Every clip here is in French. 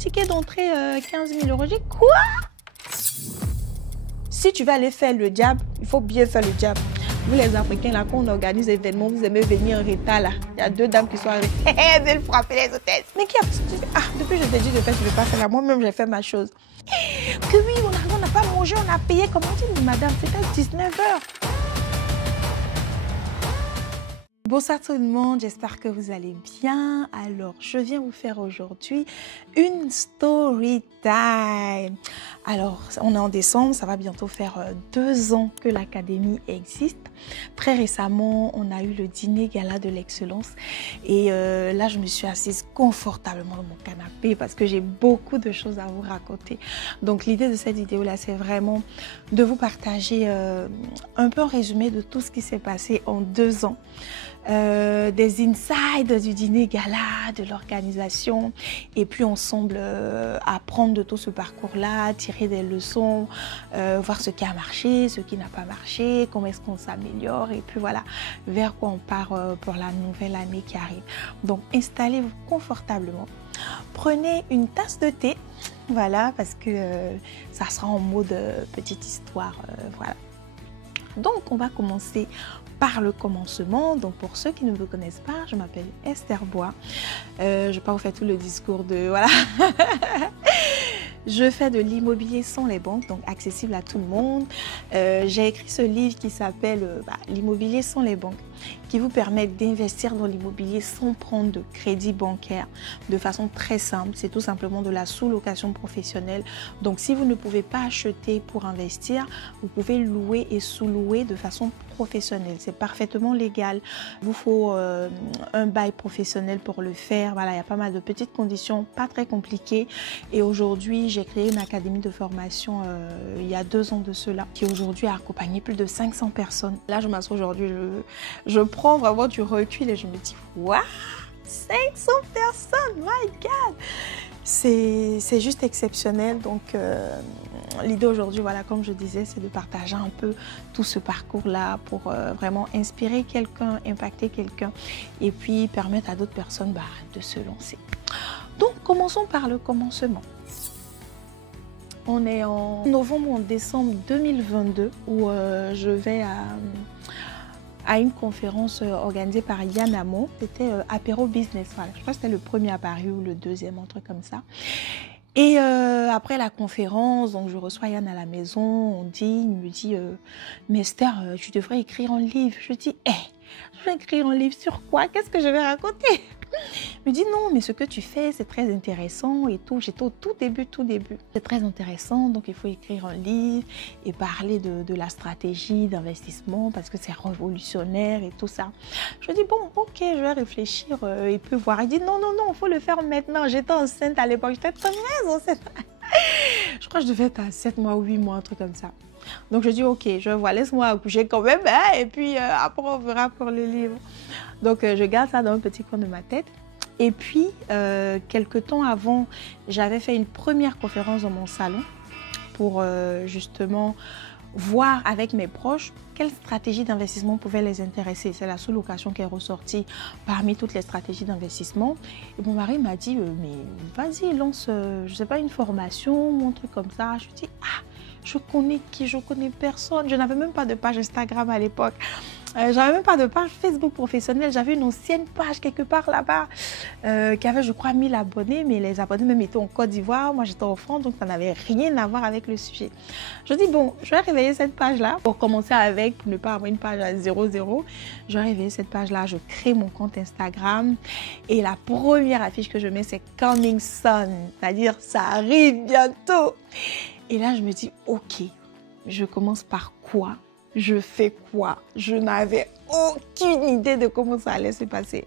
ticket d'entrée 15 000 euros. J'ai dit, quoi? Si tu vas aller faire le diable, il faut bien faire le diable. Vous les Africains, là, quand on organise des événements, vous aimez venir en retard, là. Il y a 2 dames qui sont arrivées. Elles veulent frapper les hôtesses. Mais qui a... Ah, depuis que je t'ai dit de faire, tu ne veux pas faire là. Moi-même, j'ai fait ma chose. Que oui, on n'a pas mangé, on a payé. Comment dit, madame, c'était 19 h. Bonsoir tout le monde, j'espère que vous allez bien. Alors, je viens vous faire aujourd'hui une story time. Alors, on est en décembre, ça va bientôt faire 2 ans que l'académie existe. Très récemment, on a eu le dîner gala de l'excellence. Et là, je me suis assise confortablement dans mon canapé parce que j'ai beaucoup de choses à vous raconter. Donc, l'idée de cette vidéo-là, c'est vraiment de vous partager un peu un résumé de tout ce qui s'est passé en 2 ans. Des insides du dîner gala, de l'organisation, et puis ensemble apprendre de tout ce parcours-là, tirer des leçons, voir ce qui a marché, ce qui n'a pas marché, comment est-ce qu'on s'améliore, et puis voilà, vers quoi on part pour la nouvelle année qui arrive. Donc installez-vous confortablement, prenez une tasse de thé, voilà, parce que ça sera en mode petite histoire, voilà. Donc on va commencer par le commencement. Donc pour ceux qui ne me connaissent pas, je m'appelle Esther Bois. Je ne vais pas vous faire tout le discours de... Voilà. Je fais de l'immobilier sans les banques, donc accessible à tout le monde. J'ai écrit ce livre qui s'appelle L'immobilier sans les banques, qui vous permet d'investir dans l'immobilier sans prendre de crédit bancaire de façon très simple. C'est tout simplement de la sous-location professionnelle. Donc si vous ne pouvez pas acheter pour investir, vous pouvez louer et sous-louer de façon professionnelle. C'est parfaitement légal. Il vous faut un bail professionnel pour le faire. Voilà, il y a pas mal de petites conditions, pas très compliquées. Et aujourd'hui, j'ai créé une académie de formation il y a 2 ans de cela, qui aujourd'hui a accompagné plus de 500 personnes. Là, je m'assois aujourd'hui, je prends vraiment du recul et je me dis, waouh, 500 personnes, my God! C'est juste exceptionnel. Donc, l'idée aujourd'hui, voilà, comme je disais, c'est de partager un peu tout ce parcours-là pour vraiment inspirer quelqu'un, impacter quelqu'un et puis permettre à d'autres personnes de se lancer. Donc, commençons par le commencement. On est en novembre ou en décembre 2022 où je vais à une conférence organisée par Yann Amon. C'était Apéro Business. Voilà. Je crois que c'était le premier à Paris ou le deuxième, un truc comme ça. Et après la conférence, donc je reçois Yann à la maison, il me dit mais Esther, tu devrais écrire un livre. Je dis, je vais écrire un livre sur quoi? Qu'est-ce que je vais raconter? Il me dit non, mais ce que tu fais, c'est très intéressant et tout. J'étais au tout début. C'est très intéressant, donc il faut écrire un livre et parler de la stratégie d'investissement parce que c'est révolutionnaire et tout ça. Je dis bon, ok, je vais réfléchir et puis voir. Il dit non, il faut le faire maintenant. J'étais enceinte à l'époque, j'étais très enceinte. Je crois que je devais être à 7 mois ou 8 mois, un truc comme ça. Donc je dis ok, je vois, laisse-moi accoucher quand même, hein, et puis après on verra pour le livre. Donc je garde ça dans un petit coin de ma tête. Et puis quelques temps avant, j'avais fait une première conférence dans mon salon pour justement voir avec mes proches quelle stratégie d'investissement pouvait les intéresser. C'est la sous-location qui est ressortie parmi toutes les stratégies d'investissement. Et mon mari m'a dit mais vas-y, lance, je sais pas, une formation ou un truc comme ça. Je lui dis je connais qui? Je connais personne. Je n'avais même pas de page Instagram à l'époque. J'avais même pas de page Facebook professionnelle. J'avais une ancienne page quelque part là-bas qui avait, je crois, 1000 abonnés. Mais les abonnés même étaient en Côte d'Ivoire. Moi, j'étais en France, donc ça n'avait rien à voir avec le sujet. Je dis, bon, je vais réveiller cette page-là pour commencer avec, pour ne pas avoir une page à 0,0. Je vais réveiller cette page-là. Je crée mon compte Instagram. Et la première affiche que je mets, c'est Coming Soon. C'est-à-dire, ça arrive bientôt. Et là, je me dis, ok, je commence par quoi? Je fais quoi? Je n'avais aucune idée de comment ça allait se passer.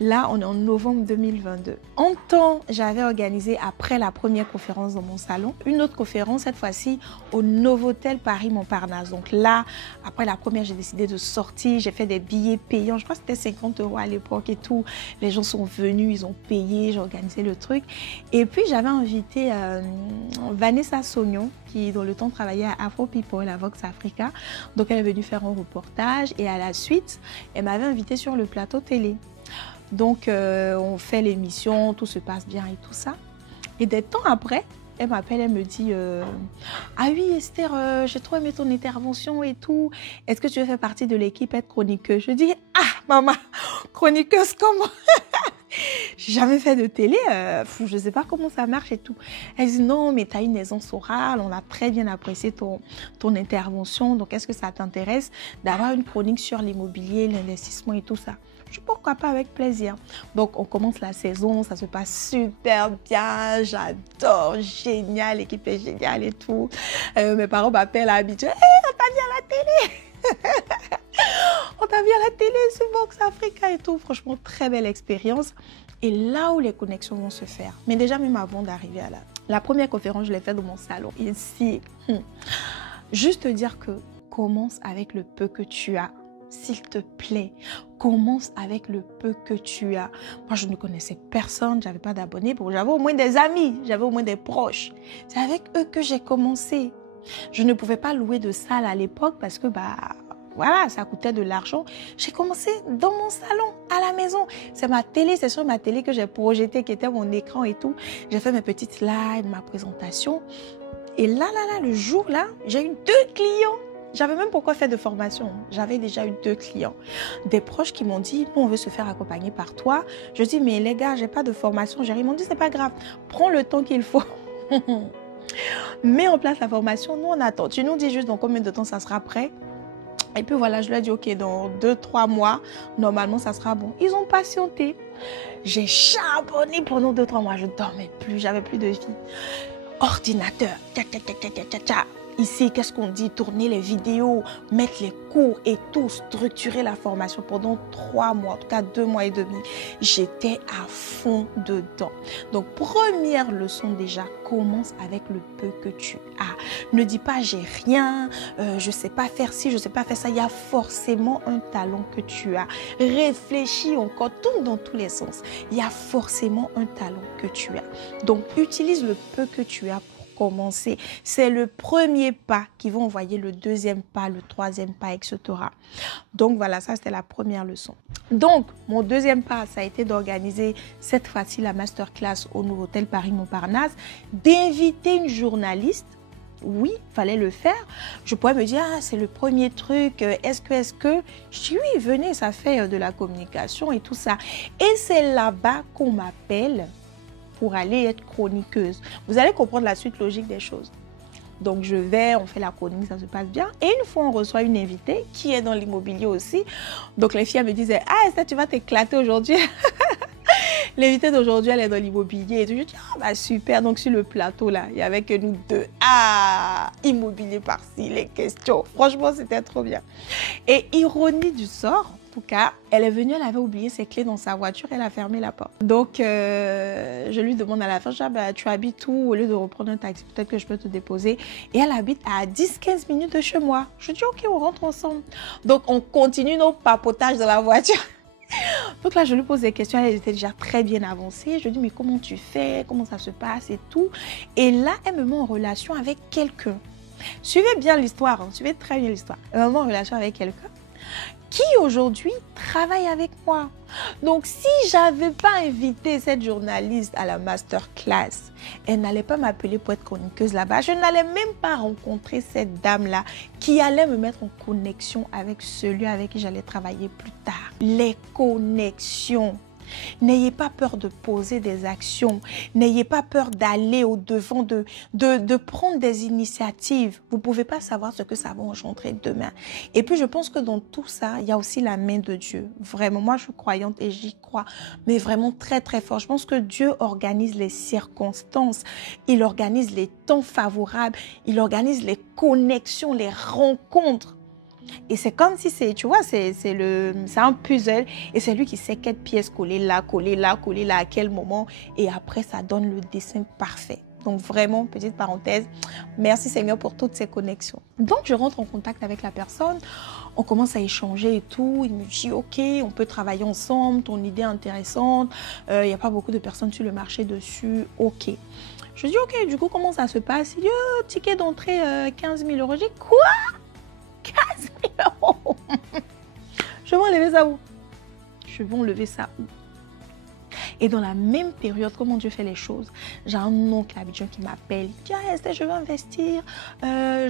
Là, on est en novembre 2022. En temps, j'avais organisé, après la première conférence dans mon salon, une autre conférence, cette fois-ci, au Novotel Paris-Montparnasse. Donc là, après la première, j'ai décidé de sortir. J'ai fait des billets payants. Je crois que c'était 50 € à l'époque et tout. Les gens sont venus, ils ont payé, j'ai organisé le truc. Et puis, j'avais invité Vanessa Sognon, qui dans le temps travaillait à Afro People, à Vox Africa. Donc, elle est venue faire un reportage et à la suite, elle m'avait invitée sur le plateau télé. Donc, on fait l'émission, tout se passe bien et tout ça. Et des temps après, elle m'appelle, elle me dit ah oui Esther, j'ai trop aimé ton intervention et tout. Est-ce que tu veux faire partie de l'équipe, être chroniqueuse? Je dis ah maman, chroniqueuse comment? J'ai jamais fait de télé, je ne sais pas comment ça marche et tout. Elle dit non, mais tu as une aisance orale, on a très bien apprécié ton intervention. Donc, est-ce que ça t'intéresse d'avoir une chronique sur l'immobilier, l'investissement et tout ça? Je dis pourquoi pas, avec plaisir. Donc, on commence la saison, ça se passe super bien, j'adore, génial, l'équipe est géniale et tout. Mes parents m'appellent habitués, hey, on t'a vu à la télé. On t'a vu à la télé sur Vox Africa et tout. Franchement, très belle expérience. Et là où les connexions vont se faire. Mais déjà, même avant d'arriver à la première conférence, je l'ai faite dans mon salon, ici. Juste te dire que commence avec le peu que tu as. S'il te plaît, commence avec le peu que tu as. Moi, je ne connaissais personne, je n'avais pas d'abonnés. J'avais au moins des amis, j'avais au moins des proches. C'est avec eux que j'ai commencé. Je ne pouvais pas louer de salle à l'époque parce que, voilà, ça coûtait de l'argent. J'ai commencé dans mon salon, à la maison. C'est ma télé, c'est sur ma télé que j'ai projeté, qui était mon écran et tout. J'ai fait mes petites lives, ma présentation. Et là, le jour là, j'ai eu 2 clients. J'avais même pourquoi faire de formation. J'avais déjà eu 2 clients. Des proches qui m'ont dit, nous, on veut se faire accompagner par toi. Je dis, mais les gars, j'ai pas de formation. Ils m'ont dit, c'est pas grave. Prends le temps qu'il faut. Mets en place la formation. Nous, on attend. Tu nous dis juste dans combien de temps ça sera prêt. Et puis voilà, je lui ai dit, ok, dans 2-3 mois, normalement, ça sera bon. Ils ont patienté. J'ai charbonné pendant 2-3 mois. Je ne dormais plus, j'avais plus de vie. Ordinateur, Ici, qu'est-ce qu'on dit? Tourner les vidéos, mettre les cours et tout, structurer la formation pendant 3 mois, en tout cas 2 mois et demi. J'étais à fond dedans. Donc, première leçon déjà, commence avec le peu que tu as. Ne dis pas j'ai rien, je ne sais pas faire ci, je ne sais pas faire ça. Il y a forcément un talent que tu as. Réfléchis encore, tourne dans tous les sens. Il y a forcément un talent que tu as. Donc, utilise le peu que tu as pour commencer. C'est le premier pas qui va envoyer le deuxième pas, le troisième pas, etc. Donc voilà, ça c'était la première leçon. Donc mon deuxième pas, ça a été d'organiser cette fois-ci la masterclass au Novotel Paris Montparnasse, d'inviter une journaliste. Oui, il fallait le faire. Je pourrais me dire, ah, c'est le premier truc, est-ce que... Je dis, oui, venez, ça fait de la communication et tout ça. Et c'est là-bas qu'on m'appelle pour aller être chroniqueuse. Vous allez comprendre la suite logique des choses. Donc, je vais, on fait la chronique, ça se passe bien. Et une fois, on reçoit une invitée qui est dans l'immobilier aussi. Donc, les filles me disaient, ah, Esther, tu vas t'éclater aujourd'hui. L'invitée d'aujourd'hui, elle est dans l'immobilier. Et tout. Je dis, ah, bah super. Donc, sur le plateau, là, il n'y avait que nous deux. Ah, immobilier par-ci, les questions. Franchement, c'était trop bien. Et ironie du sort, en tout cas, elle est venue, elle avait oublié ses clés dans sa voiture, elle a fermé la porte. Donc, je lui demande à la fin, je dis, ah, bah, tu habites où? Au lieu de reprendre un taxi, peut-être que je peux te déposer. Et elle habite à 10-15 minutes de chez moi. Je dis, ok, on rentre ensemble. Donc, on continue nos papotages dans la voiture. Donc là, je lui pose des questions, elle était déjà très bien avancée. Je lui dis, mais comment tu fais? Comment ça se passe et tout? Et là, elle me met en relation avec quelqu'un. Suivez bien l'histoire, hein, suivez très bien l'histoire. Elle me met en relation avec quelqu'un qui aujourd'hui travaille avec moi. Donc, si je n'avais pas invité cette journaliste à la masterclass, elle n'allait pas m'appeler pour être chroniqueuse là-bas. Je n'allais même pas rencontrer cette dame-là qui allait me mettre en connexion avec celui avec qui j'allais travailler plus tard. Les connexions. N'ayez pas peur de poser des actions. N'ayez pas peur d'aller au-devant, de prendre des initiatives. Vous ne pouvez pas savoir ce que ça va engendrer demain. Et puis, je pense que dans tout ça, il y a aussi la main de Dieu. Vraiment, moi, je suis croyante et j'y crois. Mais vraiment très, très fort. Je pense que Dieu organise les circonstances. Il organise les temps favorables. Il organise les connexions, les rencontres. Et c'est comme si c'est, tu vois, c'est un puzzle et c'est lui qui sait quelle pièce coller là, à quel moment. Et après, ça donne le dessin parfait. Donc vraiment, petite parenthèse, merci Seigneur pour toutes ces connexions. Donc, je rentre en contact avec la personne, on commence à échanger et tout. Il me dit, ok, on peut travailler ensemble, ton idée est intéressante. Il n'y a pas beaucoup de personnes sur le marché dessus, ok. Je dis, ok, du coup, comment ça se passe? Il dit, oh, ticket d'entrée 15 000 euros. Je dis, quoi? 15 000 euros. Je vais enlever ça où? Je vais enlever ça où? Et dans la même période, comment Dieu fait les choses, j'ai un oncle à Abidjan qui m'appelle. Il dit, ah, Esther, je veux investir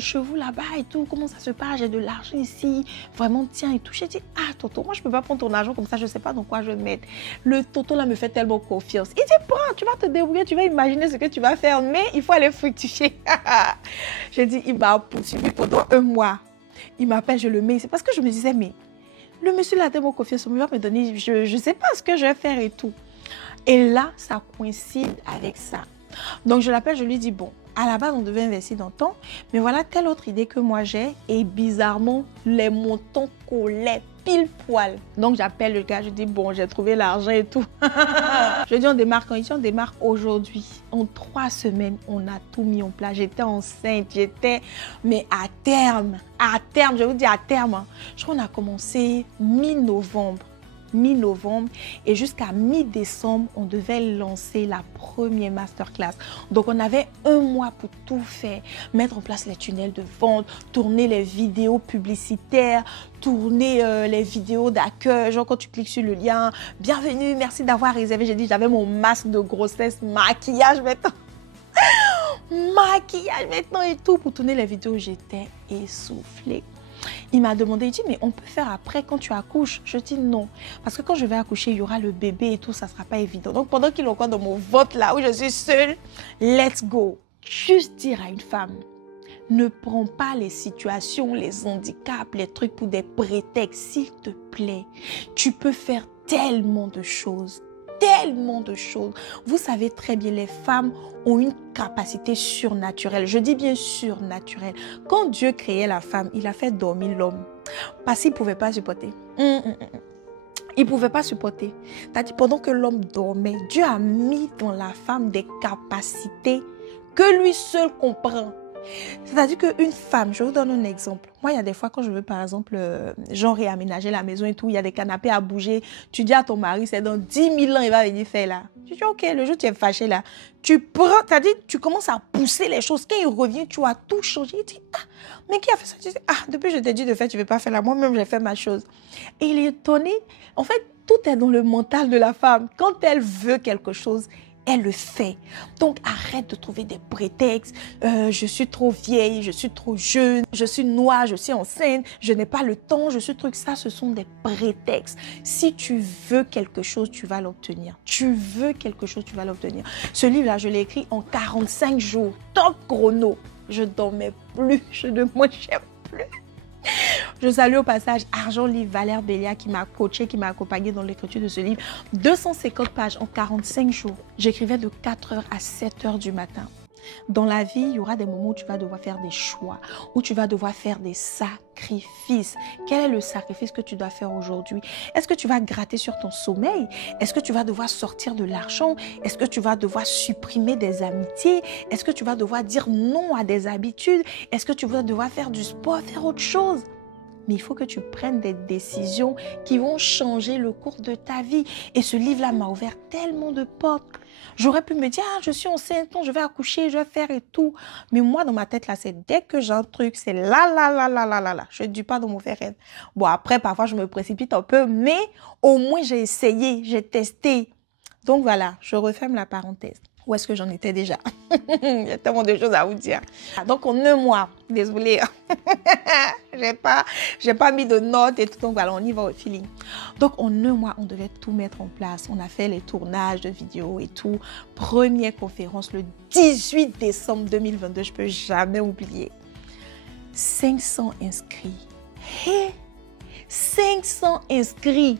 chez vous là-bas et tout. Comment ça se passe? J'ai de l'argent ici. Vraiment, tiens et tout. J'ai dit, ah, Toto, moi, je ne peux pas prendre ton argent comme ça. Je ne sais pas dans quoi je vais mettre. Le Toto là me fait tellement confiance. Il dit, prends, tu vas te débrouiller, tu vas imaginer ce que tu vas faire, mais il faut aller fructifier. J'ai dit, il m'a poursuivi pendant un mois. Il m'appelle, je le mets. C'est parce que je me disais, mais le monsieur là a tellement confiance, il va me donner, je ne sais pas ce que je vais faire et tout. Et là, ça coïncide avec ça. Donc, je l'appelle, je lui dis, bon, à la base, on devait investir dans temps, mais voilà telle autre idée que moi j'ai. Et bizarrement, les montants collaient pile poil. Donc, j'appelle le gars, je dis, bon, j'ai trouvé l'argent et tout. Je dis, on démarre quand? Il dit, on démarre aujourd'hui. En 3 semaines, on a tout mis en place. J'étais enceinte, mais à terme, je vous dis à terme, hein. Je crois qu'on a commencé mi-novembre et jusqu'à mi-décembre, on devait lancer la première masterclass. Donc, on avait 1 mois pour tout faire, mettre en place les tunnels de vente, tourner les vidéos publicitaires, tourner les vidéos d'accueil. Genre, quand tu cliques sur le lien, bienvenue, merci d'avoir réservé. J'ai dit, j'avais mon masque de grossesse, maquillage maintenant. Maquillage maintenant et tout pour tourner les vidéos. J'étais essoufflée. Il m'a demandé, il dit, mais on peut faire après quand tu accouches? Je dis non, parce que quand je vais accoucher, il y aura le bébé et tout, ça ne sera pas évident. Donc pendant qu'il est encore dans mon ventre là, où je suis seule, let's go. Juste dire à une femme, ne prends pas les situations, les handicaps, les trucs pour des prétextes, s'il te plaît. Tu peux faire tellement de choses. Tellement de choses. Vous savez très bien, les femmes ont une capacité surnaturelle. Je dis bien surnaturelle. Quand Dieu créait la femme, il a fait dormir l'homme. Parce qu'il ne pouvait pas supporter. Il ne pouvait pas supporter. C'est-à-dire, pendant que l'homme dormait, Dieu a mis dans la femme des capacités que lui seul comprend. C'est-à-dire qu'une femme, je vous donne un exemple. Moi, il y a des fois quand je veux, par exemple, genre réaménager la maison et tout, il y a des canapés à bouger. Tu dis à ton mari, c'est dans 10 000 ans, il va venir faire là. Tu dis, ok, le jour où tu es fâché là, tu prends, c'est-à-dire, tu commences à pousser les choses. Quand il revient, tu as tout changé. Il dit, ah, mais qui a fait ça? Tu dis, ah, depuis que je t'ai dit de faire, tu ne veux pas faire là. Moi-même, j'ai fait ma chose. Et il est étonné. En fait, tout est dans le mental de la femme. Quand elle veut quelque chose, elle le fait. Donc, arrête de trouver des prétextes. Je suis trop vieille, je suis trop jeune, je suis noire, je suis enceinte, je n'ai pas le temps, je suis truc. Ça, ce sont des prétextes. Si tu veux quelque chose, tu vas l'obtenir. Tu veux quelque chose, tu vas l'obtenir. Ce livre-là, je l'ai écrit en 45 jours. Top chrono. Je ne dormais plus, je ne mangeais plus. Je salue au passage Argent Livre, Valère Bélia qui m'a coaché, qui m'a accompagné dans l'écriture de ce livre. 250 pages en 45 jours. J'écrivais de 4h à 7h du matin. Dans la vie, il y aura des moments où tu vas devoir faire des choix, où tu vas devoir faire des sacrifices. Quel est le sacrifice que tu dois faire aujourd'hui? Est-ce que tu vas gratter sur ton sommeil? Est-ce que tu vas devoir sortir de l'argent? Est-ce que tu vas devoir supprimer des amitiés? Est-ce que tu vas devoir dire non à des habitudes? Est-ce que tu vas devoir faire du sport, faire autre chose? Mais il faut que tu prennes des décisions qui vont changer le cours de ta vie. Et ce livre-là m'a ouvert tellement de portes. J'aurais pu me dire, ah, je suis enceinte, quand je vais accoucher, je vais faire et tout. Mais moi, dans ma tête, là, c'est dès que j'ai un truc, c'est là. Je ne dis pas dans mon rêve. Bon, après, parfois, je me précipite un peu, mais au moins, j'ai essayé, j'ai testé. Donc, voilà, je referme la parenthèse. Où est-ce que j'en étais déjà? Il y a tellement de choses à vous dire. Donc, en 1 mois, désolée, j'ai pas mis de notes et tout. Donc, voilà, on y va au feeling. Donc, en 1 mois, on devait tout mettre en place. On a fait les tournages de vidéos et tout. Première conférence le 18 décembre 2022. Je ne peux jamais oublier. 500 inscrits. Hé! 500 inscrits.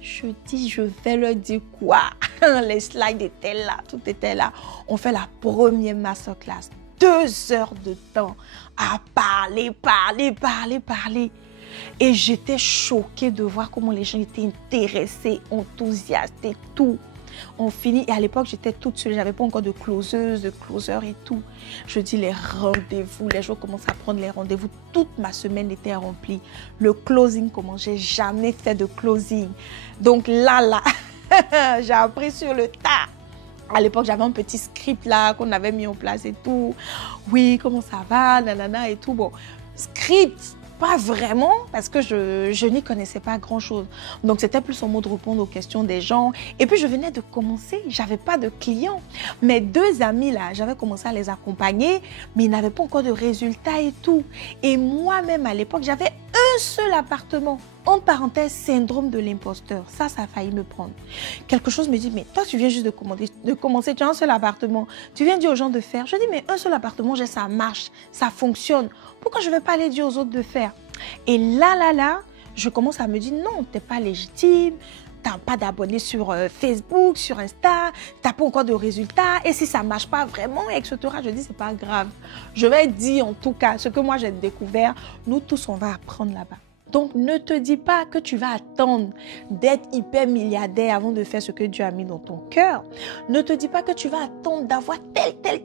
Je dis, je vais leur dire quoi? Les slides étaient là, tout était là. On fait la première masterclass. 2 heures de temps à parler. Et j'étais choquée de voir comment les gens étaient intéressés, enthousiastes et tout. On finit, et à l'époque, j'étais toute seule. Je n'avais pas encore de closeuse, de closer et tout. Je dis les rendez-vous, les gens commencent à prendre les rendez-vous. Toute ma semaine était remplie. Le closing, comment j'ai jamais fait de closing. Donc là, j'ai appris sur le tas. À l'époque, j'avais un petit script là qu'on avait mis en place et tout. Oui, comment ça va, nanana et tout. Bon, script. Pas vraiment, parce que je n'y connaissais pas grand-chose. Donc, c'était plus en mode répondre aux questions des gens. Et puis, je venais de commencer, j'avais pas de clients. Mes 2 amis, là, j'avais commencé à les accompagner, mais ils n'avaient pas encore de résultats et tout. Et moi-même, à l'époque, j'avais un seul appartement. En parenthèse, syndrome de l'imposteur. Ça a failli me prendre. Quelque chose me dit, mais toi, tu viens juste de commencer, tu as un seul appartement. Tu viens dire aux gens de faire. Je dis, mais un seul appartement, ça marche, ça fonctionne. Pourquoi je ne vais pas aller dire aux autres de faire? Et là, je commence à me dire, non, tu n'es pas légitime. Tu n'as pas d'abonnés sur Facebook, sur Insta, tu n'as pas encore de résultats. Et si ça ne marche pas vraiment, etc., je dis, c'est pas grave. Je vais dire en tout cas, ce que moi j'ai découvert, nous tous, on va apprendre là-bas. Donc, ne te dis pas que tu vas attendre d'être hyper milliardaire avant de faire ce que Dieu a mis dans ton cœur. Ne te dis pas que tu vas attendre d'avoir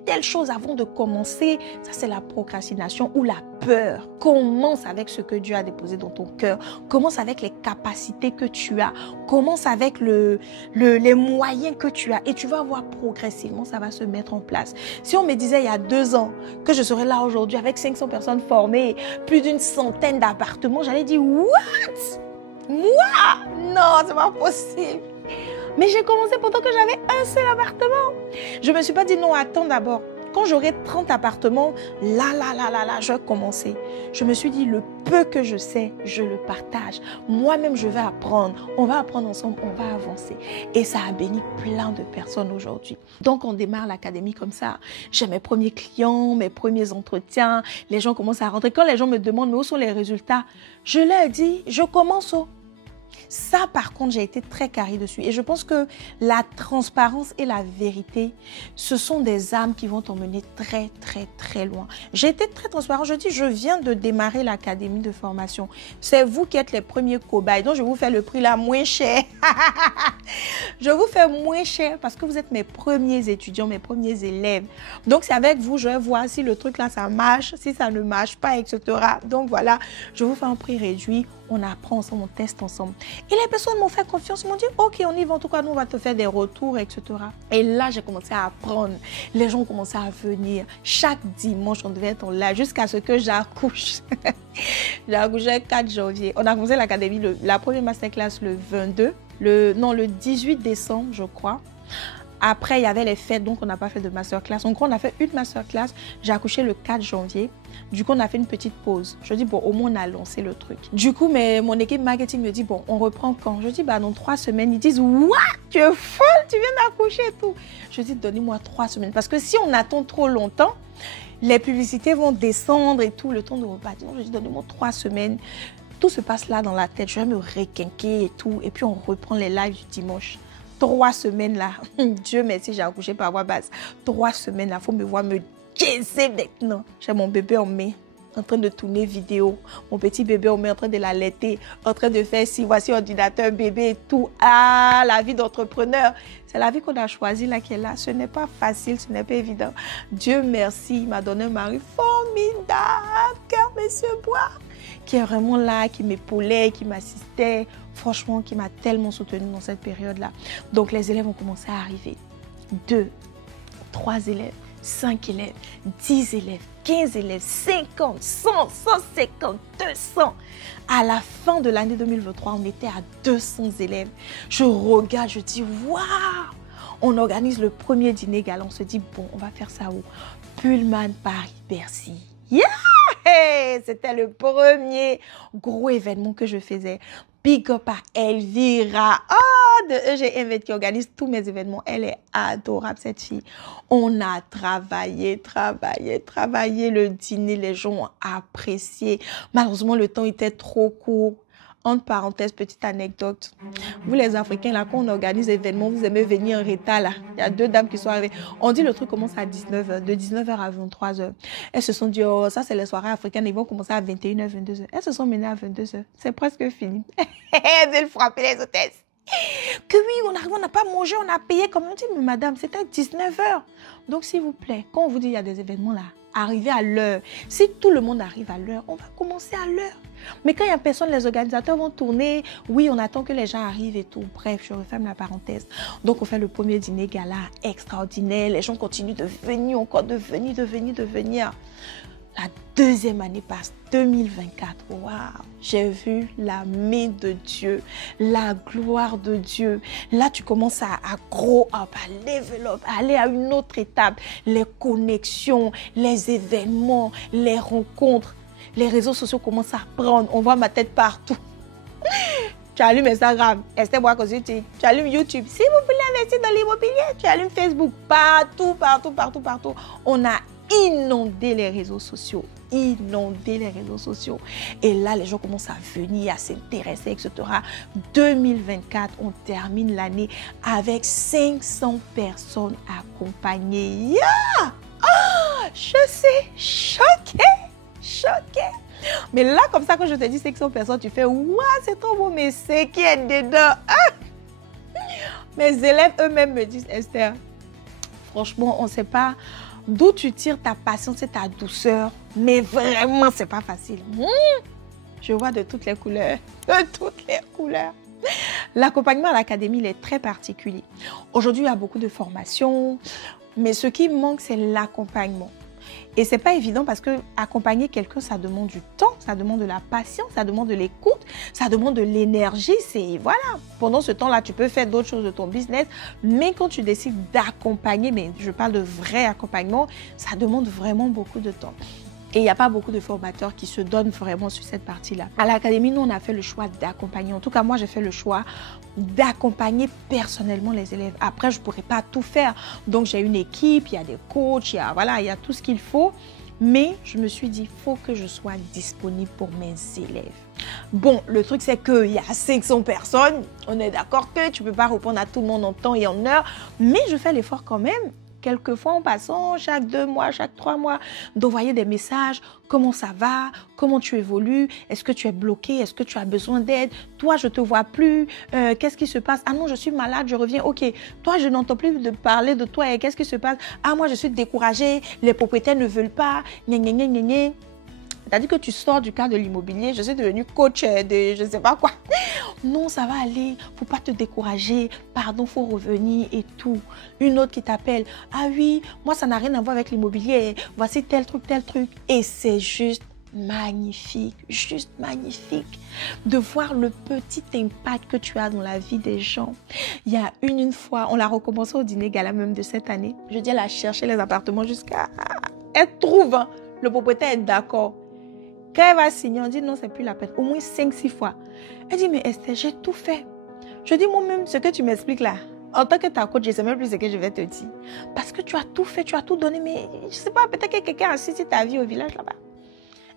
telle chose avant de commencer. Ça, c'est la procrastination ou la peur. Commence avec ce que Dieu a déposé dans ton cœur. Commence avec les capacités que tu as. Commence avec les moyens que tu as. Et tu vas voir progressivement, ça va se mettre en place. Si on me disait il y a 2 ans que je serais là aujourd'hui avec 500 personnes formées, plus d'une centaine d'appartements, j'allais dire, what? Moi? Non, c'est pas possible. Mais j'ai commencé pourtant que j'avais un seul appartement. Je me suis pas dit non, attends d'abord. Quand j'aurai 30 appartements, là, je vais commencer. Je me suis dit, le peu que je sais, je le partage. Moi-même, je vais apprendre. On va apprendre ensemble, on va avancer. Et ça a béni plein de personnes aujourd'hui. Donc, on démarre l'académie comme ça. J'ai mes premiers clients, mes premiers entretiens. Les gens commencent à rentrer. Quand les gens me demandent, mais où sont les résultats? Je leur dis, je commence au... Ça, par contre, j'ai été très carré dessus. Et je pense que la transparence et la vérité, ce sont des armes qui vont t'emmener très loin. J'ai été très transparent. Je dis, je viens de démarrer l'académie de formation. C'est vous qui êtes les premiers cobayes. Donc, je vous fais le prix là moins cher. Je vous fais moins cher parce que vous êtes mes premiers étudiants, mes premiers élèves. Donc, c'est avec vous, je vais voir si le truc là, ça marche, si ça ne marche pas, etc. Donc, voilà, je vous fais un prix réduit. On apprend ensemble, on teste ensemble. Et les personnes m'ont fait confiance, ils m'ont dit, ok, on y va, en tout cas, nous, on va te faire des retours, etc. Et là, j'ai commencé à apprendre. Les gens ont commencé à venir. Chaque dimanche, on devait être en live jusqu'à ce que j'accouche. J'ai accouché le 4 janvier. On a commencé l'académie, la première masterclass le 18 décembre, je crois. Après, il y avait les fêtes, donc on n'a pas fait de masterclass. En gros, on a fait une masterclass. J'ai accouché le 4 janvier. Du coup, on a fait une petite pause. Je dis, bon, au moins, on a lancé le truc. Du coup, mon équipe marketing me dit, bon, on reprend quand? Je dis, bah, dans 3 semaines. Ils disent, what? Tu es folle, tu viens d'accoucher et tout. Je dis, donnez-moi 3 semaines. Parce que si on attend trop longtemps, les publicités vont descendre et tout, le temps de rebâtir. Je dis, donnez-moi 3 semaines. Tout se passe là dans la tête. Je vais me requinquer et tout. Et puis, on reprend les lives du dimanche. 3 semaines là, Dieu merci, j'ai accouché par voie basse. 3 semaines là, il faut me voir me gaiser maintenant. J'ai mon bébé en main, en train de tourner vidéo. Mon petit bébé en main, en train de l'allaiter, en train de faire si voici ordinateur, bébé et tout. Ah, la vie d'entrepreneur. C'est la vie qu'on a choisie là qui est là. Ce n'est pas facile, ce n'est pas évident. Dieu merci, il m'a donné un mari formidable, car monsieur Bois, qui est vraiment là, qui m'épaulait, qui m'assistait. Franchement, qui m'a tellement soutenue dans cette période-là. Donc, les élèves ont commencé à arriver. 2, 3 élèves, 5 élèves, 10 élèves, 15 élèves, 50, 100, 150, 200. À la fin de l'année 2023, on était à 200 élèves. Je regarde, je dis, waouh! On organise le premier dîner gala. On se dit, bon, on va faire ça où? Pullman, Paris, Bercy. Yeah! C'était le premier gros événement que je faisais. Big up à Elvira, de EG Invent qui organise tous mes événements. Elle est adorable, cette fille. On a travaillé le dîner. Les gens ont apprécié. Malheureusement, le temps était trop court. Entre parenthèses, petite anecdote. Vous les Africains, là, quand on organise des événements, vous aimez venir en retard, là. Il y a 2 dames qui sont arrivées. On dit le truc commence à 19h, de 19h à 23h. Elles se sont dit, oh, ça, c'est les soirées africaines, ils vont commencer à 21h, 22h. Elles se sont menées à 22h. C'est presque fini. Elles veulent frapper les hôtesses. Que oui, on arrive, on n'a pas mangé, on a payé. Comme on dit, mais madame, c'était 19h. Donc, s'il vous plaît, quand on vous dit qu'il y a des événements là, arrivez à l'heure. Si tout le monde arrive à l'heure, on va commencer à l'heure. Mais quand il n'y a personne, les organisateurs vont tourner. Oui, on attend que les gens arrivent et tout. Bref, je referme la parenthèse. Donc, on fait le premier dîner gala extraordinaire. Les gens continuent de venir, encore de venir. La deuxième année passe, 2024. Waouh! J'ai vu la main de Dieu, la gloire de Dieu. Là, tu commences à grow up, à level up, à aller à une autre étape. Les connexions, les événements, les rencontres. Les réseaux sociaux commencent à prendre. On voit ma tête partout. Tu allumes Instagram, Esther Bois-Kosuti. Tu allumes YouTube. Si vous voulez investir dans l'immobilier, tu allumes Facebook. Partout, partout, partout, partout. On a inondé les réseaux sociaux. Inondé les réseaux sociaux. Et là, les gens commencent à venir, à s'intéresser, etc. 2024, on termine l'année avec 500 personnes accompagnées. Yeah! Oh, je suis choquée. Choquée. Mais là, comme ça, quand je te dis 500 personnes, tu fais « Waouh, c'est trop beau, mais c'est qui est dedans? Ah! » Mes élèves eux-mêmes me disent « Esther, franchement, on ne sait pas d'où tu tires ta patience et ta douceur, mais vraiment, ce n'est pas facile. Je vois de toutes les couleurs, de toutes les couleurs. » L'accompagnement à l'académie, il est très particulier. Aujourd'hui, il y a beaucoup de formations, mais ce qui manque, c'est l'accompagnement. Et ce n'est pas évident parce que accompagner quelqu'un, ça demande du temps, ça demande de la patience, ça demande de l'écoute, ça demande de l'énergie. Voilà. Pendant ce temps-là, tu peux faire d'autres choses de ton business, mais quand tu décides d'accompagner, mais je parle de vrai accompagnement, ça demande vraiment beaucoup de temps. Et il n'y a pas beaucoup de formateurs qui se donnent vraiment sur cette partie-là. À l'académie, nous, on a fait le choix d'accompagner. En tout cas, moi, j'ai fait le choix d'accompagner personnellement les élèves. Après, je ne pourrais pas tout faire. Donc, j'ai une équipe, il y a des coachs, il y a tout ce qu'il faut. Mais je me suis dit, il faut que je sois disponible pour mes élèves. Bon, le truc, c'est qu'il y a 500 personnes. On est d'accord que tu ne peux pas répondre à tout le monde en temps et en heure. Mais je fais l'effort quand même. Quelquefois, en passant, chaque 2 mois, chaque 3 mois, d'envoyer des messages. Comment ça va? Comment tu évolues? Est-ce que tu es bloqué? Est-ce que tu as besoin d'aide? Toi, je ne te vois plus. Qu'est-ce qui se passe? Ah non, je suis malade, je reviens. Ok, toi, je n'entends plus de parler de toi. Et qu'est-ce qui se passe? Ah, moi, je suis découragée. Les propriétaires ne veulent pas. C'est-à-dire que tu sors du cadre de l'immobilier, je suis devenue coach de je ne sais pas quoi. Non, ça va aller, il ne faut pas te décourager, pardon, il faut revenir et tout. Une autre qui t'appelle, ah oui, moi ça n'a rien à voir avec l'immobilier, voici tel truc. Et c'est juste magnifique de voir le petit impact que tu as dans la vie des gens. Il y a une fois, on l'a recommencé au dîner gala même de cette année. Je dis, elle a cherché les appartements jusqu'à... Elle trouve, hein. Le propriétaire est d'accord. Quand elle va signer, on dit non, c'est plus la peine. Au moins 5-6 fois. Elle dit, mais Esther, j'ai tout fait. Je dis moi-même, ce que tu m'expliques là, en tant que ta coach, je ne sais même plus ce que je vais te dire. Parce que tu as tout fait, tu as tout donné, mais je ne sais pas, peut-être que quelqu'un a assisté ta vie au village là-bas.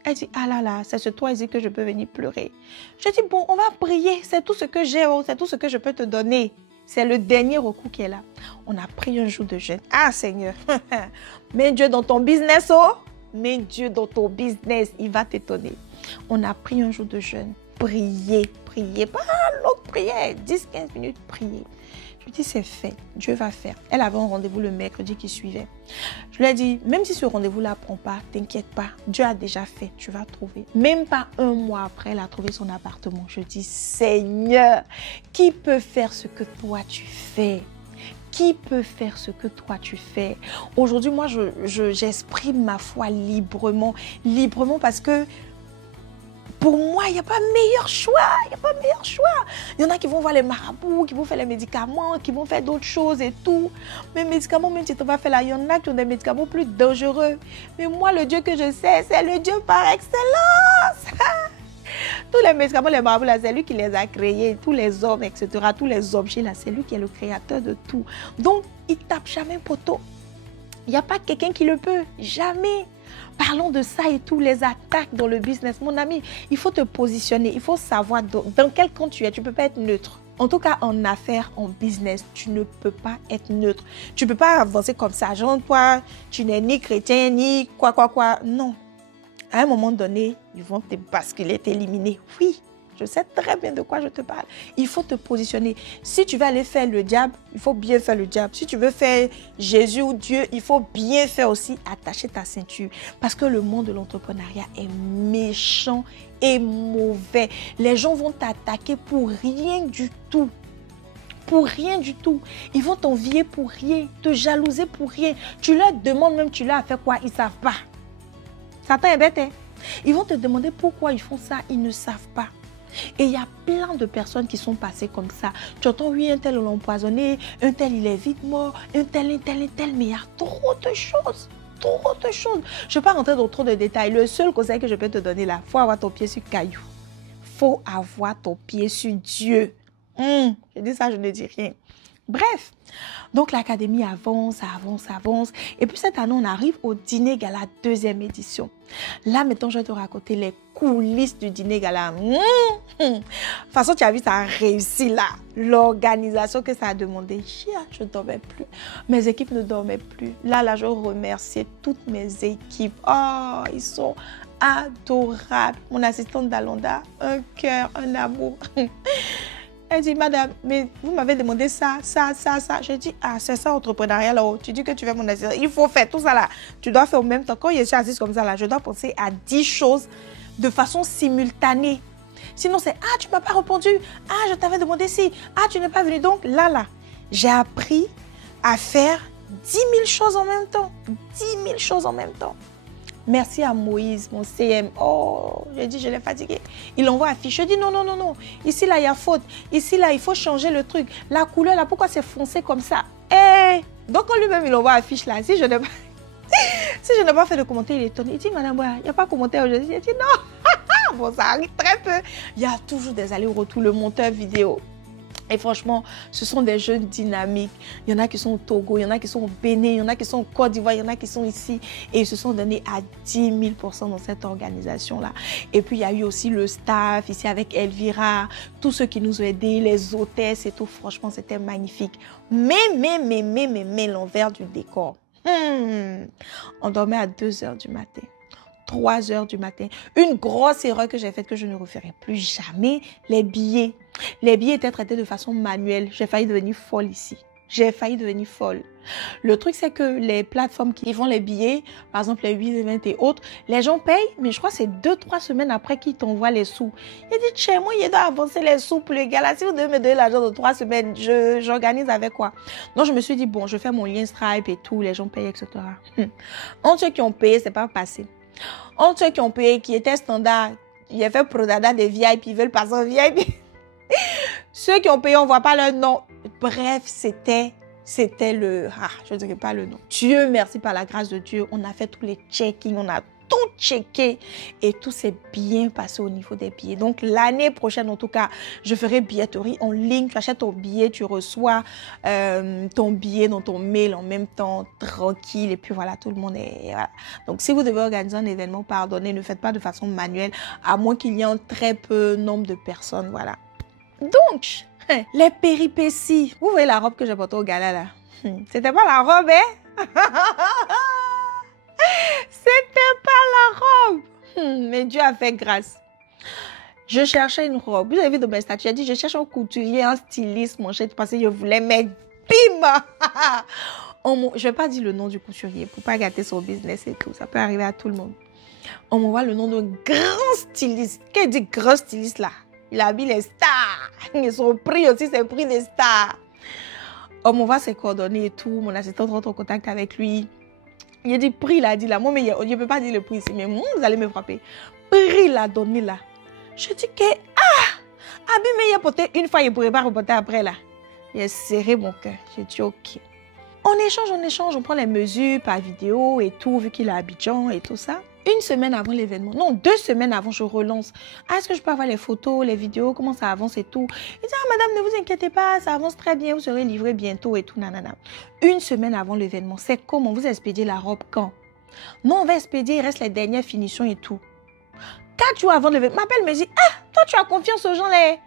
Elle dit, ah là là, c'est ce toi ici que je peux venir pleurer. Je dis, bon, on va prier, c'est tout ce que j'ai, c'est tout ce que je peux te donner. C'est le dernier recours qui est là. On a pris un jour de jeûne. Ah Seigneur, mets Dieu dans ton business, oh. Mets Dieu dans ton business, il va t'étonner. On a pris un jour de jeûne, prier, pas l'autre prière, 10-15 minutes, prier. Je lui dis, c'est fait, Dieu va faire. Elle avait un rendez-vous le mercredi qui suivait. Je lui ai dit, même si ce rendez-vous-là ne prend pas, t'inquiète pas, Dieu a déjà fait, tu vas trouver. Même pas 1 mois après, elle a trouvé son appartement. Je dis, Seigneur, qui peut faire ce que toi tu fais? Qui peut faire ce que toi tu fais? Aujourd'hui, moi, j'exprime ma foi librement parce que pour moi, il n'y a pas meilleur choix. Il y en a qui vont voir les marabouts, qui vont faire les médicaments, qui vont faire d'autres choses et tout. Mais les médicaments, même si tu vas faire là, il y en a qui ont des médicaments plus dangereux. Mais moi, le Dieu que je sais, c'est le Dieu par excellence. Tous les médicaments, les marabouts, c'est lui qui les a créés. Tous les hommes, etc., tous les objets, là, c'est lui qui est le créateur de tout. Donc, il ne tape jamais poteau. Il n'y a pas quelqu'un qui le peut. Jamais. Parlons de ça et tous les attaques dans le business. Mon ami, il faut te positionner. Il faut savoir dans quel camp tu es. Tu ne peux pas être neutre. En tout cas, en affaires, en business, tu ne peux pas être neutre. Tu ne peux pas avancer comme ça. Genre, toi, tu n'es ni chrétien, ni quoi. Non. À un moment donné, ils vont te basculer, t'éliminer. Oui, je sais très bien de quoi je te parle. Il faut te positionner. Si tu veux aller faire le diable, il faut bien faire le diable. Si tu veux faire Jésus ou Dieu, il faut bien faire aussi attacher ta ceinture. Parce que le monde de l'entrepreneuriat est méchant et mauvais. Les gens vont t'attaquer pour rien du tout. Pour rien du tout. Ils vont t'envier pour rien, te jalouser pour rien. Tu leur demandes même, tu leur as fait quoi, ils ne savent pas. Satan est bête, hein? Ils vont te demander pourquoi ils font ça, ils ne savent pas. Et il y a plein de personnes qui sont passées comme ça. Tu entends, oui, un tel on l'a empoisonné, un tel il est vite mort, un tel, mais il y a trop de choses. Trop de choses. Je ne vais pas rentrer dans trop de détails. Le seul conseil que je peux te donner là, il faut avoir ton pied sur caillou. Il faut avoir ton pied sur Dieu. Je dis ça, je ne dis rien. Bref, donc l'académie avance, avance, avance. Et puis cette année, on arrive au dîner gala 2e édition. Là, maintenant, je vais te raconter les coulisses du dîner gala. De toute façon, tu as vu, ça a réussi là. L'organisation que ça a demandé. Je ne dormais plus. Mes équipes ne dormaient plus. Là, je remercie toutes mes équipes. Oh, ils sont adorables. Mon assistante Dalonda, un cœur, un amour. Elle dit, madame, mais vous m'avez demandé ça. Je dis, ah, c'est ça, entrepreneuriat là-haut. Tu dis que tu veux mon assistant. Il faut faire tout ça là. Tu dois faire au même temps. Quand je suis assise comme ça là, je dois penser à 10 choses de façon simultanée. Sinon, c'est, ah, tu ne m'as pas répondu. Ah, je t'avais demandé si. Ah, tu n'es pas venu. Donc, là, j'ai appris à faire 10 000 choses en même temps. 10 000 choses en même temps. Merci à Moïse, mon CM. Oh, j'ai dit, je l'ai fatigué. Il envoie la fiche. Je dis, non. Ici, là, il y a faute. Ici, là, il faut changer le truc. La couleur, là, pourquoi c'est foncé comme ça? Donc, lui-même, il envoie la fiche, là. Si je n'ai pas fait de commentaire, il est étonné. Il dit, madame, il n'y a pas de commentaire aujourd'hui. J'ai dit, non. Bon, ça arrive très peu. Il y a toujours des allers-retours, le monteur vidéo. Et franchement, ce sont des jeunes dynamiques. Il y en a qui sont au Togo, il y en a qui sont au Bénin, il y en a qui sont au Côte d'Ivoire, il y en a qui sont ici. Et ils se sont donnés à 10 000% dans cette organisation-là. Et puis, il y a eu aussi le staff ici avec Elvira, tous ceux qui nous ont aidés, les hôtesses et tout. Franchement, c'était magnifique. Mais, l'envers du décor. On dormait à 2 h du matin. 3 h du matin. Une grosse erreur que j'ai faite que je ne referai plus jamais, les billets. Les billets étaient traités de façon manuelle. J'ai failli devenir folle ici. J'ai failli devenir folle. Le truc, c'est que les plateformes qui font les billets, par exemple les 8 20 et autres, les gens payent, mais je crois que c'est 2-3 semaines après qu'ils t'envoient les sous. Il dit, chez moi, il doit avancer les sous pour les gars. Là, si vous devez me donner l'argent de 3 semaines, j'organise avec quoi? Donc, je me suis dit, bon, je fais mon lien Stripe et tout, les gens payent, etc. Entre ceux qui ont payé, c'est pas passé. Entre ceux qui ont payé, qui étaient standards, il a fait Prodada des VIP, ils veulent passer en VIP. Ceux qui ont payé, on ne voit pas leur nom. Bref, c'était le... Ah, je ne dirais pas le nom. Dieu merci, par la grâce de Dieu, on a fait tous les check-ins, on a tout checké et tout s'est bien passé au niveau des billets. Donc, l'année prochaine, en tout cas, je ferai billetterie en ligne. Tu achètes ton billet, tu reçois ton billet dans ton mail en même temps, tranquille. Et puis voilà, tout le monde est... Voilà. Donc, si vous devez organiser un événement, pardonnez, ne faites pas de façon manuelle, à moins qu'il y ait un très peu nombre de personnes. Voilà. Donc, les péripéties. Vous voyez la robe que j'ai portée au gala là? C'était pas la robe, hein? C'était pas la robe. Mais Dieu a fait grâce. Je cherchais une robe. Vous avez vu dans mes statuts, j'ai dit, je cherche un couturier, un styliste, mon cher, parce que je voulais mettre bim. Je ne vais pas dire le nom du couturier pour ne pas gâter son business et tout. Ça peut arriver à tout le monde. On m'envoie le nom d'un grand styliste. Qu'est-ce dit grand styliste là? Il habille les stars. Et son prix aussi, c'est le prix des stars. On m'envoie ses coordonnées et tout. Mon assistant rentre en contact avec lui. Il a dit prix, il a dit là. Moi, mais je ne peux pas dire le prix ici, mais vous allez me frapper. Prix, il a donné là. Je dis que, mais il a porté une fois, il ne pourrait pas reporter après là. Il a serré mon cœur. J'ai dit ok. On échange, on prend les mesures par vidéo et tout, vu qu'il est à Abidjan et tout ça. Une semaine avant l'événement, non, 2 semaines avant, je relance. Ah, est-ce que je peux avoir les photos, les vidéos, comment ça avance et tout? Il dit, ah, madame, ne vous inquiétez pas, ça avance très bien, vous serez livré bientôt et tout, nanana. Une semaine avant l'événement, c'est comment vous expédiez la robe quand? Non, on va expédier, il reste les dernières finitions et tout. 4 jours avant l'événement, m'appelle, me dit, ah, toi, tu as confiance aux gens, les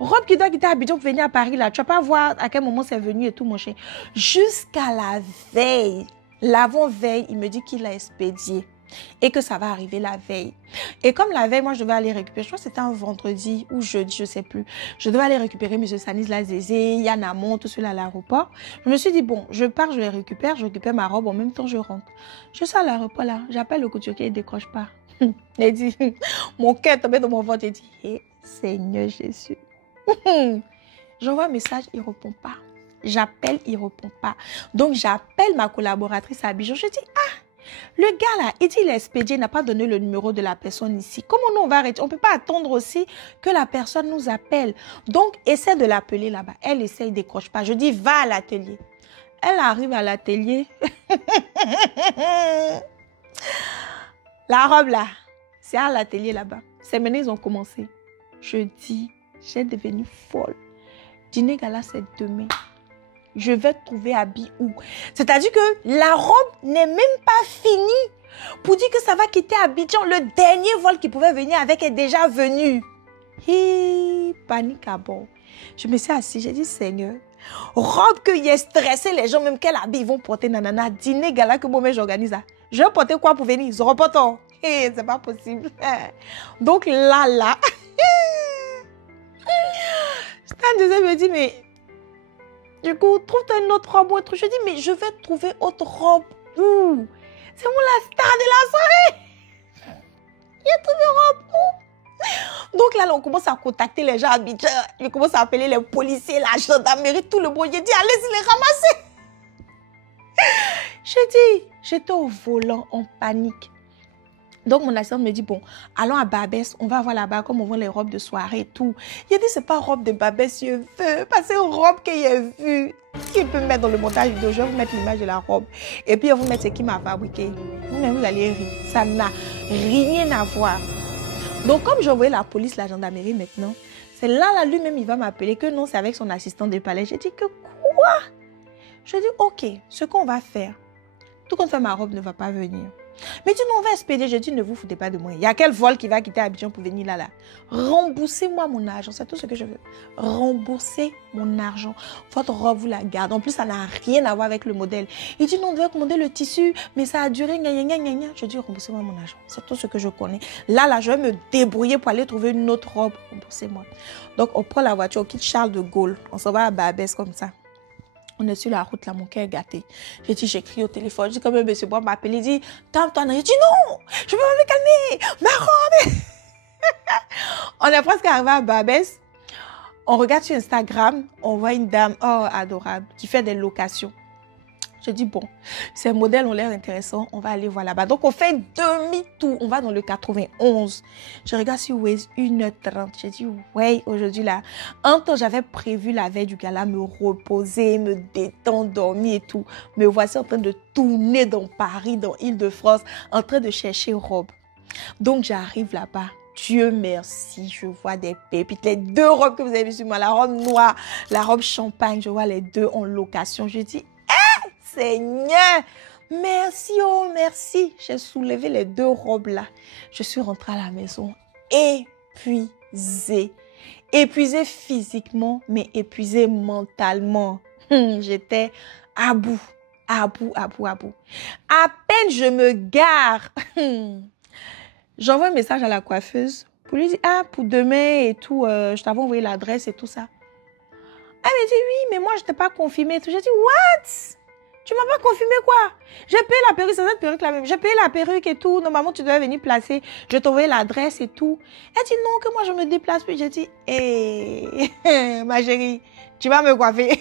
robes qui doit quitter Abidjan pour venir à Paris, là, tu vas pas voir à quel moment c'est venu et tout, mon cher. Jusqu'à la veille, l'avant-veille, il me dit qu'il a expédié. Et que ça va arriver la veille. Et comme la veille, moi, je devais aller récupérer, je crois que c'était un vendredi ou jeudi, je ne sais plus. Je devais aller récupérer M. Stanislas Zézé, Yann Amon, tout cela à l'aéroport. Je me suis dit, bon, je pars, je les récupère, je récupère ma robe, en même temps, je rentre. Je suis à l'aéroport, là, j'appelle le couturier, il ne décroche pas. Il dit, mon cœur est tombé dans mon ventre, il dit, hey, Seigneur Jésus. J'envoie un message, il ne répond pas. J'appelle, il ne répond pas. Donc, j'appelle ma collaboratrice à Abidjan, je dis, ah, Le gars là, il dit il est expédié, il n'a pas donné le numéro de la personne ici. Comment nous on va arrêter? On ne peut pas attendre aussi que la personne nous appelle. Donc, essaie de l'appeler là-bas. Elle essaie, il ne décroche pas. Je dis, va à l'atelier. Elle arrive à l'atelier. La robe là, c'est à l'atelier là-bas. C'est maintenant ils ont commencé. Je dis, j'ai devenu folle. Dîner gala, c'est demain. Je vais te trouver habillée où? C'est-à-dire que la robe n'est même pas finie. Pour dire que ça va quitter Abidjan, le dernier vol qui pouvait venir avec est déjà venu. Hi, panique à bord. Je me suis assise, j'ai dit, Seigneur, robe qu'il y ait stressé les gens, même quel habit ils vont porter, nanana, dîner gala que moi-même j'organise là. Je vais porter quoi pour venir? Ils auront pas tort. C'est pas possible. Donc là. Stan me dit, mais du coup, trouve-toi une autre robe ou autre. Je dis, mais je vais trouver autre robe. Où? C'est moi la star de la soirée. Il a trouvé robe où? Donc là, on commence à contacter les gens à Abidjan. Je commence à appeler les policiers, la gendarmerie, tout le monde. J'ai dit, allez-y les ramasser. J'ai dit, j'étais au volant en panique. Donc, mon assistante me dit, bon, allons à Barbès, on va voir là-bas comme on voit les robes de soirée et tout. Il a dit, c'est pas robe de Barbès, je veux, parce que c'est une robe que j'ai vue. Qui peut me mettre dans le montage vidéo, je vais vous mettre l'image de la robe. Et puis, je vais vous mettre ce qui m'a fabriqué. Vous-même, vous allez rire. Ça n'a rien à voir. Donc, comme j'ai envoyé la police, la gendarmerie maintenant, c'est là, lui-même, il va m'appeler que non, c'est avec son assistant de palais. J'ai dit que quoi? Je dis, ok, ce qu'on va faire, tout compte fait, ma robe ne va pas venir. Mais tu nous on va expédier. Je dis, ne vous foutez pas de moi. Il y a quel vol qui va quitter Abidjan pour venir là? Remboursez-moi mon argent. C'est tout ce que je veux. Remboursez mon argent. Votre robe, vous la gardez. En plus, ça n'a rien à voir avec le modèle. Il dit, non, on devait commander le tissu, mais ça a duré. Je dis, remboursez-moi mon argent. C'est tout ce que je connais. Là, je vais me débrouiller pour aller trouver une autre robe. Remboursez-moi. Donc, on prend la voiture, on quitte Charles de Gaulle. On s'en va à Barbès comme ça. On est sur la route, là, mon cœur est gâté. J'ai dit, j'écris au téléphone. Je dis, comme monsieur Bois m'appelle. Il dit, calme-toi. Je dis, non, je peux pas me calmer. Ma robe. On est presque arrivé à Barbès. On regarde sur Instagram. On voit une dame, oh, adorable, qui fait des locations. Je dis, bon, ces modèles ont l'air intéressants. On va aller voir là-bas. Donc, on fait demi-tour. On va dans le 91. Je regarde sur Waze, 1h30. Je dis, ouais, aujourd'hui, là. Un temps, j'avais prévu la veille du gala, me reposer, me détendre, dormir et tout. Me voici en train de tourner dans Paris, dans Île-de-France, en train de chercher robe. Donc, j'arrive là-bas. Dieu merci, je vois des pépites. Les deux robes que vous avez vues sur moi, la robe noire, la robe champagne, je vois les deux en location. Je dis, Seigneur, merci, oh merci. J'ai soulevé les deux robes là. Je suis rentrée à la maison épuisée. Épuisée physiquement, mais épuisée mentalement. J'étais à bout, à bout. À peine je me gare. J'envoie un message à la coiffeuse pour lui dire, ah, pour demain et tout, je t'avais envoyé l'adresse et tout ça. Elle me dit, oui, mais moi, je ne t'ai pas confirmé et tout. J'ai dit, what? Tu ne m'as pas confirmé quoi? J'ai payé la perruque, c'est cette perruque là même. J'ai payé la perruque et tout. Normalement, tu devais venir placer. Je t'ai envoyé l'adresse et tout. Elle dit non, que moi, je me déplace. Puis j'ai dit, ma chérie, tu vas me coiffer.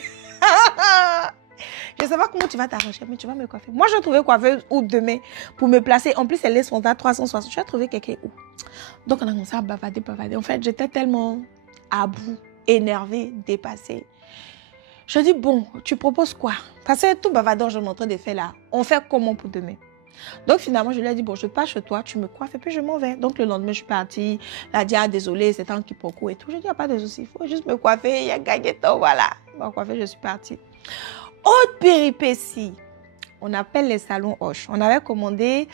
Je ne sais pas comment tu vas t'arranger, mais tu vas me coiffer. Moi, je vais trouver coiffeuse où demain pour me placer. En plus, elle est son à 360. Je vais trouver quelqu'un où. Donc, on a commencé à bavader. En fait, j'étais tellement à bout, énervée, dépassée. Je dis, bon, tu proposes quoi? Parce que tout bavardage que je suis en train de faire là, on fait comment pour demain? Donc finalement, je lui ai dit, bon, je pars chez toi, tu me coiffes et puis je m'en vais. Donc le lendemain, je suis partie. Elle a dit, ah, désolé, c'est un quiproquo et tout. Je dis, il n'y a pas de souci, il faut juste me coiffer, il y a gagné temps, voilà. Je m'en coiffer, je suis partie. Autre péripétie, on appelle les salons Hoche. On avait commandé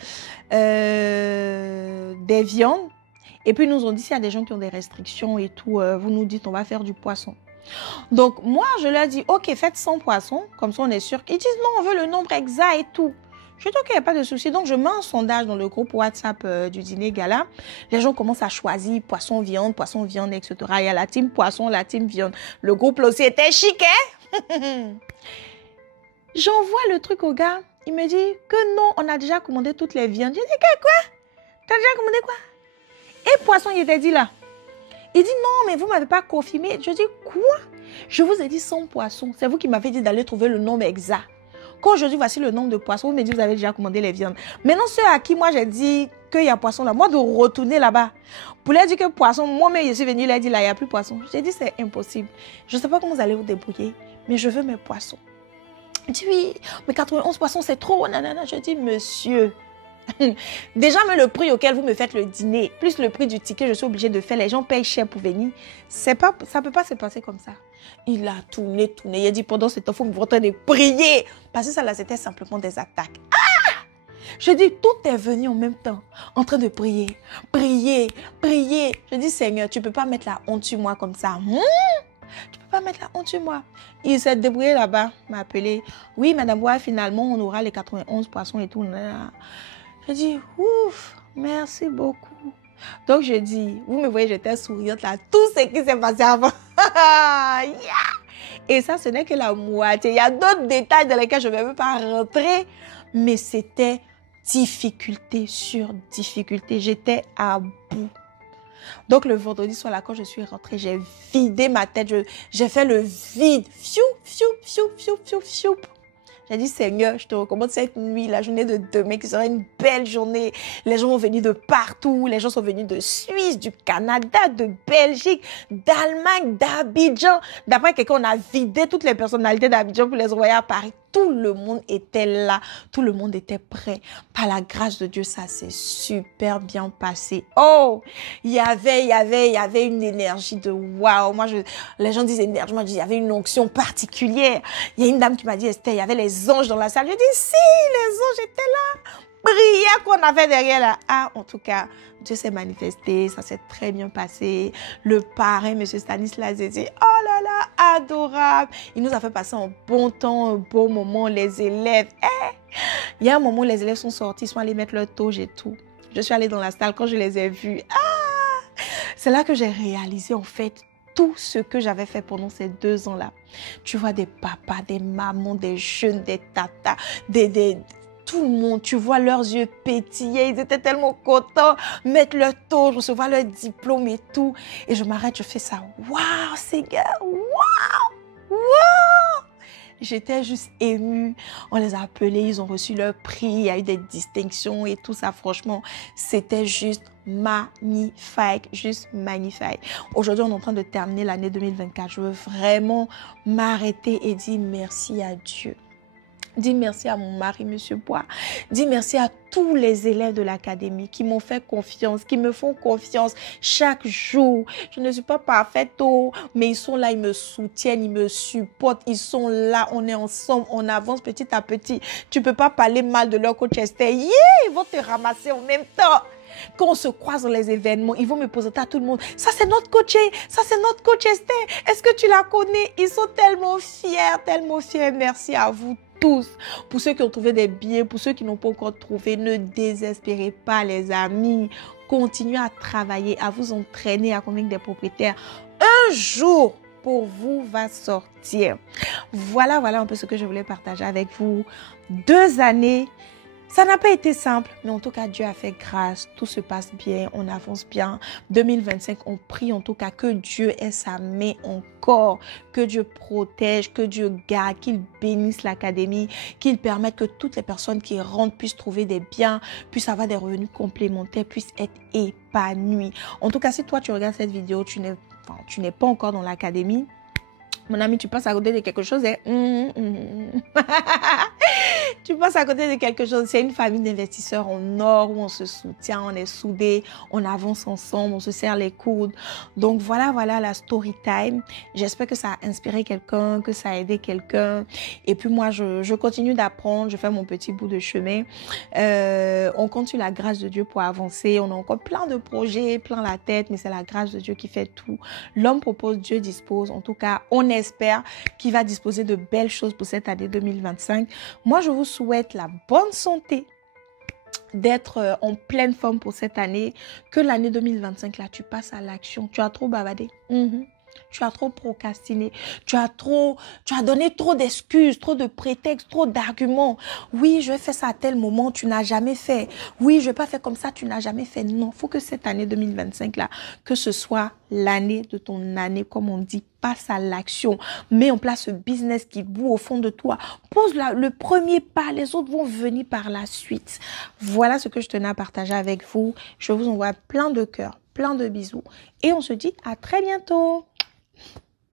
des viandes et puis ils nous ont dit, s'il y a des gens qui ont des restrictions et tout, vous nous dites, on va faire du poisson. Donc, moi, je leur dis, ok, faites 100 poissons, comme ça on est sûr. Ils disent, non, on veut le nombre exact et tout. Je dis, ok, il n'y a pas de souci. Donc, je mets un sondage dans le groupe WhatsApp du dîner gala. Les gens commencent à choisir poisson, viande, etc. Il y a la team poisson, la team viande. Le groupe là aussi était chic, hein? J'envoie le truc au gars. Il me dit que non, on a déjà commandé toutes les viandes. Je dis, quoi? T'as déjà commandé quoi? Et poisson, il était dit là. Il dit, non, mais vous ne m'avez pas confirmé. Je dis, quoi? Je vous ai dit 100 poissons. C'est vous qui m'avez dit d'aller trouver le nombre exact. qu'aujourd'hui, voici le nombre de poissons. Vous me dites, vous avez déjà commandé les viandes. Maintenant, ceux à qui moi j'ai dit qu'il y a poisson là, moi de retourner là-bas, pour leur dire que poisson, moi-même, je suis venue leur dire là, il n'y a plus poisson. J'ai dit, c'est impossible. Je ne sais pas comment vous allez vous débrouiller, mais je veux mes poissons. Il dit, oui, mais 91 poissons, c'est trop. Nanana. Je dis, monsieur, déjà, mais le prix auquel vous me faites le dîner, plus le prix du ticket, je suis obligée de faire. Les gens payent cher pour venir. Ça ne peut pas se passer comme ça. Il a tourné. Il a dit, pendant ce temps, il faut me en de prier. Parce que ça, là, c'était simplement des attaques. Ah! Je dis, tout est venu en même temps, en train de prier. Je dis, Seigneur, tu ne peux pas mettre la honte sur moi comme ça. Tu peux pas mettre la honte sur moi. Il s'est débrouillé là-bas, m'a appelé. Oui, Madame Bois, finalement, on aura les 91 poissons et tout. Je dis, ouf, merci beaucoup. Donc, je dis, vous me voyez, j'étais souriante là. Tout ce qui s'est passé avant. Et ça, ce n'est que la moitié. Il y a d'autres détails dans lesquels je ne vais même pas rentrer. Mais c'était difficulté sur difficulté. J'étais à bout. Donc, le vendredi soir, là, quand je suis rentrée, j'ai vidé ma tête. J'ai fait le vide. Fiou. J'ai dit, Seigneur, je te recommande cette nuit, la journée de demain, qui sera une belle journée. Les gens vont venir de partout. Les gens sont venus de Suisse, du Canada, de Belgique, d'Allemagne, d'Abidjan. D'après quelqu'un, on a vidé toutes les personnalités d'Abidjan pour les envoyer à Paris. Tout le monde était là. Tout le monde était prêt. Par la grâce de Dieu, ça s'est super bien passé. Oh, il y avait une énergie de waouh. Les gens disent énergie. Moi, je dis, il y avait une onction particulière. Il y a une dame qui m'a dit, Esther, il y avait les anges dans la salle. Je dis, si, les anges étaient là. Prière qu'on avait derrière là. Ah, en tout cas, Dieu s'est manifesté, ça s'est très bien passé. Le parrain, M. Stanislas, dit, oh là là, adorable. Il nous a fait passer un bon temps, un bon moment, les élèves. Il y a un moment où les élèves sont sortis, ils sont allés mettre leur toge et tout. Je suis allée dans la salle quand je les ai vus. C'est là que j'ai réalisé en fait tout ce que j'avais fait pendant ces 2 ans-là. Tu vois des papas, des mamans, des jeunes, des tatas, tout le monde, tu vois leurs yeux pétiller, ils étaient tellement contents, mettre leur toge, recevoir leur diplôme et tout. Et je m'arrête, je fais ça. Waouh, ces gars, waouh. J'étais juste émue. On les a appelés, ils ont reçu leur prix, il y a eu des distinctions et tout ça. Franchement, c'était juste magnifique, juste magnifique. Aujourd'hui, on est en train de terminer l'année 2024. Je veux vraiment m'arrêter et dire merci à Dieu. Dis merci à mon mari, Monsieur Bois. Dis merci à tous les élèves de l'académie qui m'ont fait confiance, qui me font confiance chaque jour. Je ne suis pas parfaite, mais ils sont là, ils me soutiennent, ils me supportent, ils sont là, on est ensemble, on avance petit à petit. Tu ne peux pas parler mal de leur coach Esther. Yeah, ils vont te ramasser en même temps. Quand on se croise dans les événements, ils vont me présenter à tout le monde. Ça, c'est notre coach, ça, c'est notre coach Esther. Est-ce que tu la connais? Ils sont tellement fiers, tellement fiers. Merci à vous tous. Pour ceux qui ont trouvé des billets, pour ceux qui n'ont pas encore trouvé, ne désespérez pas les amis. Continuez à travailler, à vous entraîner, à convaincre des propriétaires. Un jour, pour vous, va sortir. Voilà un peu ce que je voulais partager avec vous. 2 années. Ça n'a pas été simple, mais en tout cas, Dieu a fait grâce. Tout se passe bien, on avance bien. 2025, on prie en tout cas que Dieu ait sa main encore, que Dieu protège, que Dieu garde, qu'il bénisse l'académie, qu'il permette que toutes les personnes qui rentrent puissent trouver des biens, puissent avoir des revenus complémentaires, puissent être épanouies. En tout cas, si toi, tu regardes cette vidéo, tu n'es pas encore dans l'académie, mon ami, tu passes à côté de quelque chose. Tu passes à côté de quelque chose. C'est une famille d'investisseurs en or où on se soutient, on est soudés, on avance ensemble, on se serre les coudes. Donc voilà la story time. J'espère que ça a inspiré quelqu'un, que ça a aidé quelqu'un. Et puis moi, je continue d'apprendre, je fais mon petit bout de chemin. On compte sur la grâce de Dieu pour avancer. On a encore plein de projets, plein la tête, mais c'est la grâce de Dieu qui fait tout. L'homme propose, Dieu dispose. En tout cas, on espère qu'il va disposer de belles choses pour cette année 2025. Moi, je vous souhaite la bonne santé, d'être en pleine forme pour cette année, que l'année 2025, là, tu passes à l'action. Tu as trop bavardé. Tu as trop procrastiné. Tu as donné trop d'excuses, trop de prétextes, trop d'arguments. Oui, je vais faire ça à tel moment, tu n'as jamais fait. Oui, je vais pas faire comme ça, tu n'as jamais fait. Non, il faut que cette année 2025 là, que ce soit l'année de ton année, comme on dit, passe à l'action. Mets en place ce business qui bout au fond de toi. Pose le premier pas, les autres vont venir par la suite. Voilà ce que je tenais à partager avec vous. Je vous envoie plein de cœurs, plein de bisous. Et on se dit à très bientôt.